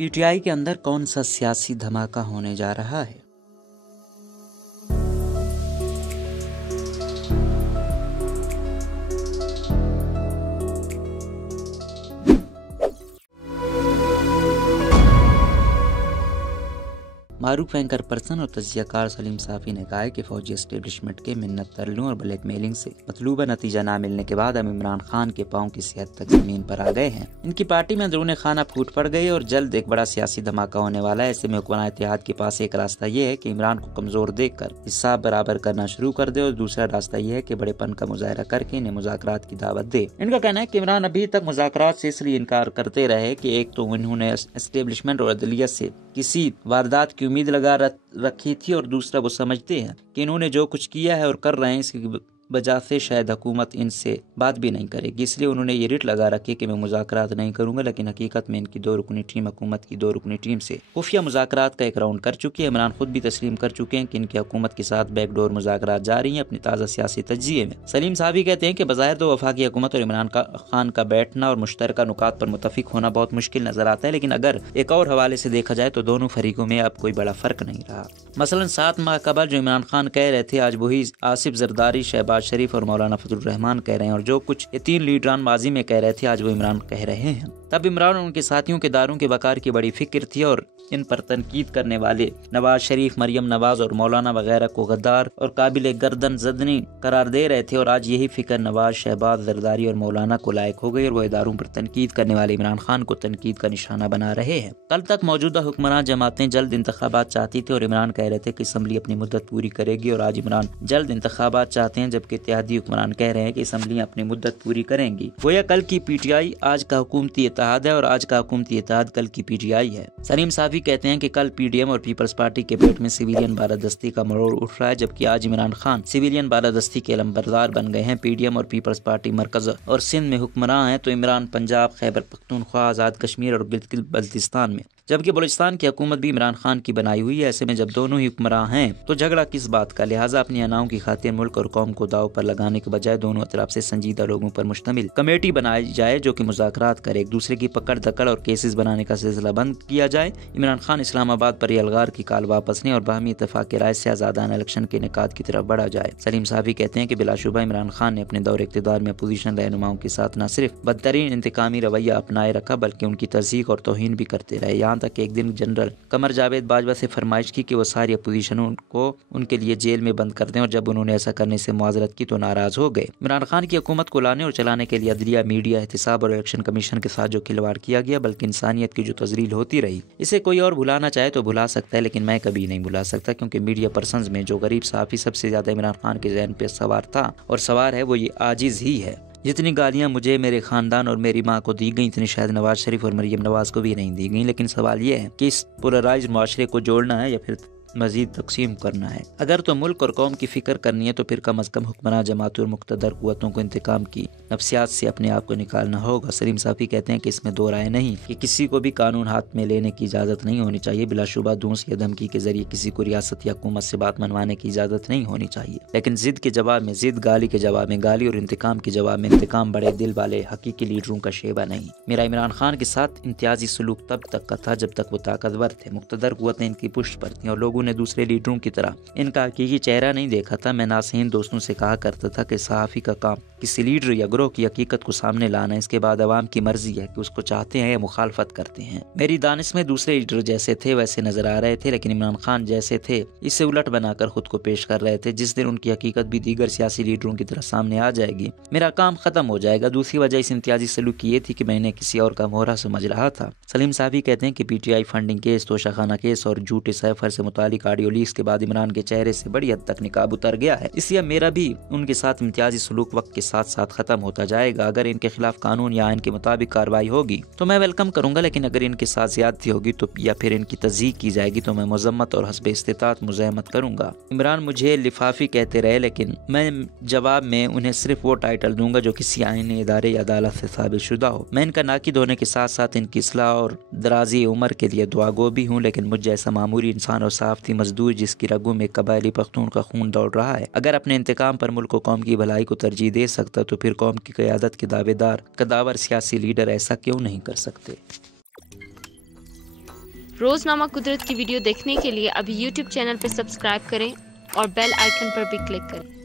PTI के अंदर कौन सा सियासी धमाका होने जा रहा है? मारूफ एंकर पर्सन और तजियाकार सलीम साफी ने कहा है कि फौजी एस्टेब्लिशमेंट के मिन्नत तरलों और ब्लैकमेलिंग से मतलूबा नतीजा ना मिलने के बाद अब इमरान खान के पांव की सेहत तक जमीन पर आ गए हैं। इनकी पार्टी में अंदरूनी खाना फूट पड़ गई और जल्द एक बड़ा सियासी धमाका होने वाला है। ऐसे में हुक्मरान इत्तेहाद के पास एक रास्ता ये है कि इमरान को कमजोर देखकर हिसाब बराबर करना शुरू कर दे और दूसरा रास्ता ये है कि बड़ेपन का मुजाहरा करके इन्हें मुज़ाकरात की दावत दे। इनका कहना है कि इमरान अभी तक मुज़ाकरात से इसलिए इनकार करते रहे कि एक तो इन्होंने एस्टेब्लिशमेंट और अदलियत से किसी वारदात की उम्मीद लगा रखी थी और दूसरा वो समझते हैं कि इन्होंने जो कुछ किया है और कर रहे हैं इसकी वजह से शायद हुकूमत इनसे बात भी नहीं करेगी, इसलिए उन्होंने ये रिट लगा रखी कि मैं मुज़ाकरात नहीं करूंगा। लेकिन हकीकत में इनकी 2 रुकनी टीम हुकूमत की 2 रुकनी टीम से खुफिया मुज़ाकरात का एक राउंड कर चुकी है। इमरान खुद भी तस्लीम कर चुके हैं कि इनकी हुकूमत के साथ बैकडोर मुज़ाकरात जारी हैं। अपनी ताज़ा सियासी तज्जिये में सलीम साहबी कहते हैं कि बज़ाहिर तो वफाकी हुकूमत और इमरान खान का बैठना और मुश्तरका नुकात पर मुतफिक होना बहुत मुश्किल नजर आता है, लेकिन अगर एक और हवाले से देखा जाए तो दोनों फरीकों में अब कोई बड़ा फर्क नहीं रहा। मसलन 7 माह कबल जो इमरान खान कह रहे थे आज वही आसिफ जरदारी, शहबाज शरीफ और मौलाना फजलुर रहमान कह रहे हैं, और जो कुछ ये 3 लीडरान माजी में कह रहे थे आज वो इमरान कह रहे हैं। तब इमरान और उनके साथियों के दारों के वकार की बड़ी फिक्र थी और इन पर तनकीद करने वाले नवाज शरीफ, मरियम नवाज और मौलाना वगैरह को गद्दार और काबिल गर्दन जदनी करार दे रहे थे। और आज यही फिक्र नवाज, शहबाज, जरदारी और मौलाना को लायक हो गई और वो इदारों पर तनकीद करने वाले इमरान खान को तनकीद का निशाना बना रहे हैं। कल तक मौजूदा हुक्मरान जमातें जल्द इंतखाबात चाहती थी और इमरान कह रहे थे कि असम्बली अपनी मुद्दत पूरी करेगी, और आज इमरान जल्द इंतखाबात चाहते हैं जबकि इत्तेहादी हुक्मरान कह रहे हैं कि असम्बली अपनी मुद्दत पूरी करेंगी। गोया कल की पीटीआई आज का हुकूमती इत्तेहाद है और आज का हुकूमती इत्तेहाद कल की पीटीआई है। सलीम साहबी कहते हैं कि कल पीडीएम और पीपल्स पार्टी के पेट में सिविलियन बालादस्ती का मरोड़ उठ रहा है, जबकि आज इमरान खान सिविलियन बालादस्ती के अलंबरदार बन गए हैं। पीडीएम और पीपल्स पार्टी मरकज और सिंध में हुक्मरान हैं तो इमरान पंजाब, खैबर पख्तूनख्वा, आज़ाद कश्मीर और गिलगित बल्तिस्तान में, जबकि बलूचिस्तान की हुकूमत भी इमरान खान की बनाई हुई है। ऐसे में जब दोनों ही हुक्मरान हैं तो झगड़ा किस बात का? लिहाजा अपनी अनाओं की खातिर मुल्क और कौम को दाव पर लगाने के बजाय दोनों तरफ से संजीदा लोगों पर मुश्तमिल कमेटी बनाई जाए जो कि मुज़ाकरात करे, एक दूसरे की पकड़ दकड़ और केसेस बनाने का सिलसिला बंद किया जाए। इमरान खान इस्लामाबाद पर अलगार की काल वापस लें और बाहमी इत्तेफाक राय से आज़ादाना इलेक्शन के इनेकाद की तरफ बढ़ा जाए। सलीम साहबी कहते हैं कि बिलाशुबा इमरान खान ने अपने दौर इक़्तिदार में अपोजिशन रहनुमाओं के साथ न सिर्फ बदतरीन इंतकामी रवैया अपनाए रखा बल्कि उनकी तज़ीक और तौहीन भी करते रहे। यहाँ तक कि एक दिन जनरल कमर जावेद बाजवा से फरमाइश की कि वो सारी अपोजिशनों को उनके लिए जेल में बंद कर दें, और जब उन्होंने ऐसा करने से मुआज़रत की तो नाराज हो गए। इमरान खान की हुकूमत को लाने और चलाने के लिए अदलिया, मीडिया, एहतिसाब और इलेक्शन कमीशन के साथ जो खिलवाड़ किया गया बल्कि इंसानियत की जो तजरील होती रही, इसे कोई और भुलाना चाहे तो भुला सकता है, लेकिन मैं कभी नहीं भुला सकता, क्योंकि मीडिया पर्सन्स में जो गरीब सहाफ़ी सबसे ज्यादा इमरान खान के जहन पे सवार था और सवार है वो ये आजिज़ ही है। जितनी गालियां मुझे, मेरे खानदान और मेरी माँ को दी गई इतनी शायद नवाज शरीफ और मरियम नवाज को भी नहीं दी गई। लेकिन सवाल ये है कि इस पोलराइज्ड माशरे को जोड़ना है या फिर मजीद तकसीम करना है। अगर तो मुल्क और कौम की फिक्र करनी है तो फिर कम अज़ कम हुक्मरान जमातों और मुक़्तदर क़ुव्वतों को इंतकाम की नफ्सियात से अपने आप को निकालना होगा। सलीम साफ़ी कहते हैं कि इसमें दो राय नहीं कि किसी को भी कानून हाथ में लेने की इजाज़त नहीं होनी चाहिए। बिलाशुबा धूस या धमकी के जरिए किसी को रियासत या हुकूमत से बात मनवाने की इजाज़त नहीं होनी चाहिए, लेकिन जिद के जवाब में जिद, गाली के जवाब में गाली और इंतकाम के जवाब में इंतकाम बड़े दिल वाले हकीकी लीडरों का शेबा नहीं। मेरा इमरान खान के साथ इम्तियाजी सलूक तब तक का था जब तक वो ताकतवर थे, मुक़्तदर क़ुव्वतें इनकी पुष्ट पर थीं और लोगों ने दूसरे लीडरों की तरह इनका हकीकी चेहरा नहीं देखा था। मैं नासहीन दोस्तों से कहा करता था कि सहाफ़ी का काम किसी लीडर या ग्रोह की हकीकत को सामने लाना, इसके बाद अवाम की मर्जी है कि उसको चाहते हैं या मुखालफत करते हैं। मेरी दानिश में दूसरे लीडर जैसे थे वैसे नजर आ रहे थे, लेकिन इमरान खान जैसे थे इससे उलट बनाकर खुद को पेश कर रहे थे। जिस दिन उनकी हकीकत भी दीगर सियासी लीडरों की तरह सामने आ जाएगी मेरा काम खत्म हो जाएगा। दूसरी वजह इस इम्तियाजी सलूक की ये थी कि मैंने किसी और का मोहरा समझ रहा था। सलीम साहबी कहते हैं कि PTI funding case, Toshakhana case और झूठे सैफर से मुतालिक ऑडियो लीक्स के बाद इमरान के चेहरे से बड़ी हद तक निकाब उतर गया है। इसलिए मेरा भी उनके साथ इम्तियाजी सलूक वक्त के साथ साथ खत्म होता जाएगा। अगर इनके खिलाफ कानून या आइन के मुताबिक कार्रवाई होगी तो मैं वेलकम करूंगा, लेकिन अगर इनके साथ ज्यादती होगी तो या फिर इनकी तज़ीक की जाएगी तो मैं मुज़म्मत और हस्ब इस्तिताअत मुज़ाहमत करूंगा। इमरान मुझे लिफाफी कहते रहे, लेकिन मैं जवाब में उन्हें सिर्फ वो टाइटल दूंगा जो किसी आईनी इदारे या अदालत से साबित शुदा हो। मैं इनका नाकिद होने के साथ साथ इनकी इस्लाह और दराजी उम्र के लिए दुआगो भी हूँ, लेकिन मुझ जैसा मामूली इंसान और साफ़ती मजदूर जिसकी रगों में कबायली पख्तून का खून दौड़ रहा है, अगर अपने इंतकाम पर मुल्क और कौम की भलाई को तरजीह दे सकता तो फिर कौम की क़यादत के दावेदार कदावर सियासी लीडर ऐसा क्यों नहीं कर सकते। रोजनामा कुदरत की वीडियो देखने के लिए अभी YouTube चैनल पर सब्सक्राइब करें और बेल आइकन पर भी क्लिक करें।